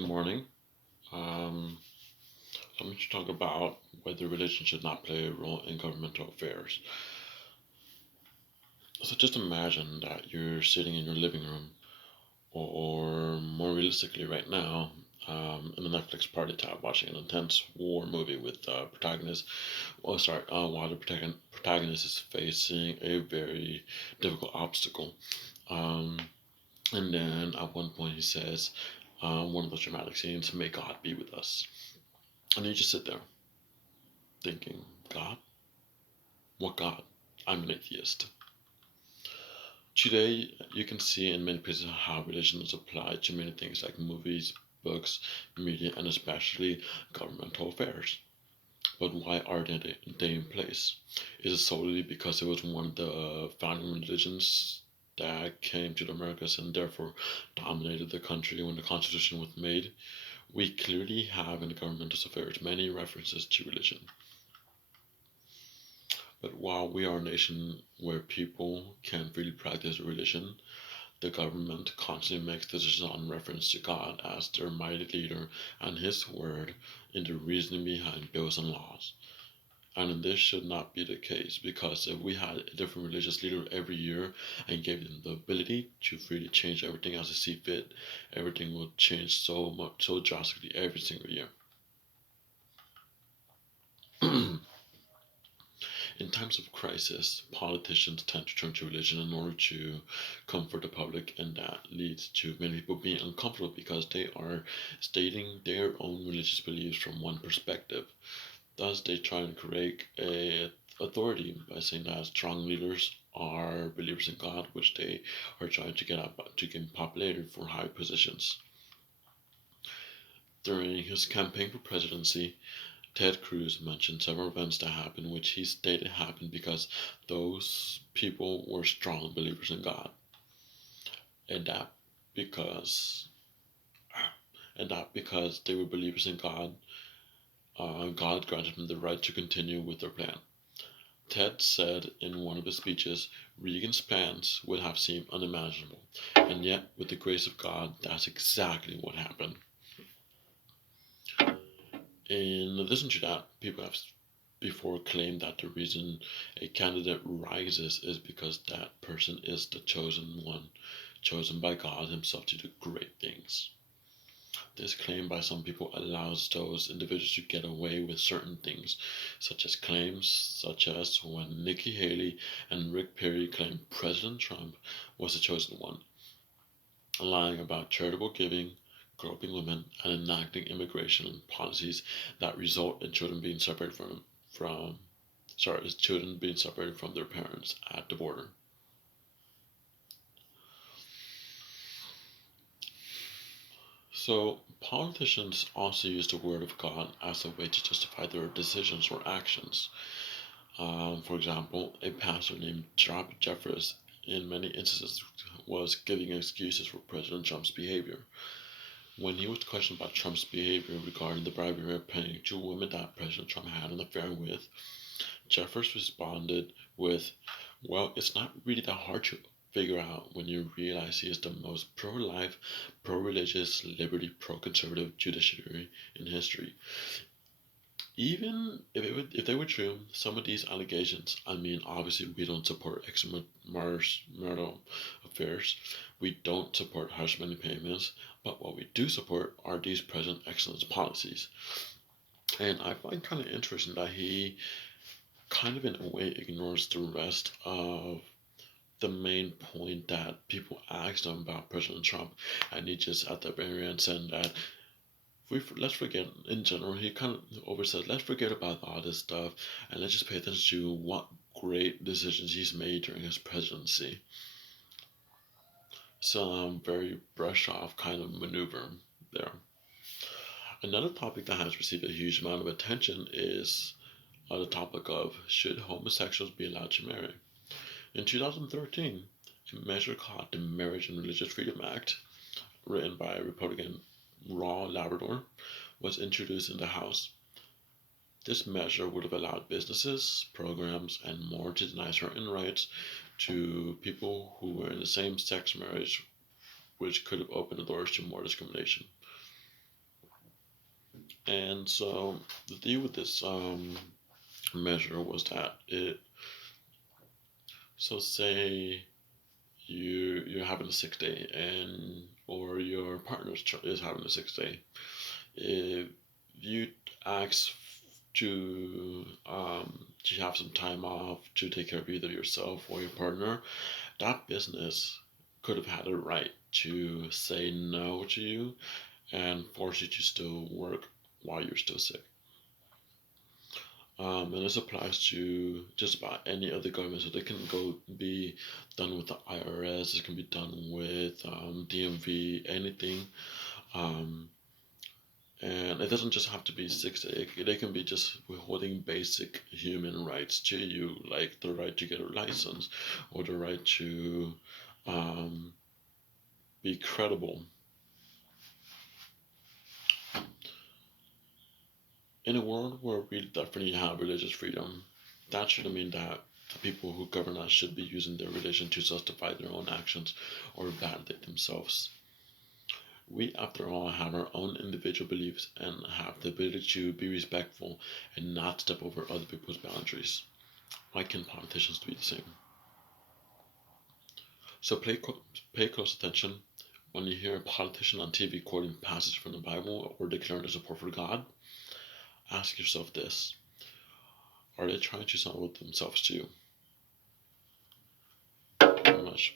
good morning. Um, I'm going to talk about whether religion should not play a role in governmental affairs. So just imagine that you're sitting in your living room, or more realistically, right now, in the Netflix party tab, watching an intense war movie with the protagonist. While the protagonist is facing a very difficult obstacle. Um, and then at one point he says, one of those dramatic scenes, "May God be with us." And you just sit there thinking, God? What God? I'm an atheist. Today, you can see in many places how religion is applied to many things like movies, books, media, and especially governmental affairs. But why are they in place? Is it solely because it was one of the founding religions that came to the Americas and therefore dominated the country when the Constitution was made? We clearly have in the governmental affairs many references to religion. But while we are a nation where people can freely practice religion, the government constantly makes decisions on reference to God as their mighty leader and His word in the reasoning behind bills and laws. And this should not be the case, because if we had a different religious leader every year and gave them the ability to freely change everything as they see fit, everything would change so much, so drastically every single year. In times of crisis, politicians tend to turn to religion in order to comfort the public, and that leads to many people being uncomfortable because they are stating their own religious beliefs from one perspective. Thus, they try and create a authority by saying that strong leaders are believers in God, which they are trying to get up to gain popularity for high positions. During his campaign for presidency, Ted Cruz mentioned several events that happened, which he stated happened because those people were strong believers in God, and that because because they were believers in God, God granted them the right to continue with their plan. Ted said in one of his speeches, Reagan's plans would have seemed unimaginable, and yet, with the grace of God, that's exactly what happened. In addition to that, people have before claimed that the reason a candidate rises is because that person is the chosen one, chosen by God Himself to do great things. This claim by some people allows those individuals to get away with certain things, such as claims such as when Nikki Haley and Rick Perry claimed President Trump was the chosen one, lying about charitable giving, groping women, and enacting immigration policies that result in children being separated children being separated from their parents at the border. So, politicians also use the word of God as a way to justify their decisions or actions. For example, a pastor named Rob Jeffress, in many instances, was giving excuses for President Trump's behavior. When he was questioned about Trump's behavior regarding the bribery of paying two women that President Trump had an affair with, Jeffers responded with, "Well, it's not really that hard to figure out when you realize he is the most pro life, pro religious, liberty, pro conservative judiciary in history." Even if they were true, some of these allegations, I mean, obviously, we don't support extramarital affairs, we don't support hush money payments, but what we do support are these present excellence policies. And I find kind of interesting that he kind of in a way ignores the rest of the main point that people asked him about President Trump, and he just at the very end said that let's forget in general. He kind of over said, let's forget about all this stuff and let's just pay attention to what great decisions he's made during his presidency. Some very brush off kind of maneuver there. Another topic that has received a huge amount of attention is the topic of should homosexuals be allowed to marry. In 2013, a measure called the Marriage and Religious Freedom Act, written by Republican Raw Labrador, was introduced in the House. This measure would have allowed businesses, programs, and more to deny certain rights to people who were in the same sex marriage, which could have opened the doors to more discrimination. And so the deal with this measure was that say you're having a sick day, and or your partner is having a sick day. If you ask to have some time off to take care of either yourself or your partner, that business could have had a right to say no to you and force you to still work while you're still sick. And this applies to just about any other government. So they can go be done with the IRS. It can be done with DMV, anything. Um, and it doesn't just have to be 6 days. They can be just withholding basic human rights to you, like the right to get a license, or the right to um, be credible. In a world where we definitely have religious freedom, that shouldn't mean that the people who govern us should be using their religion to justify their own actions or validate themselves. We, after all, have our own individual beliefs and have the ability to be respectful and not step over other people's boundaries. Why can politicians do the same? So pay close attention when you hear a politician on TV quoting passages from the Bible or declaring their support for God. Ask yourself this: are they trying to sound with themselves too? Thank you very much.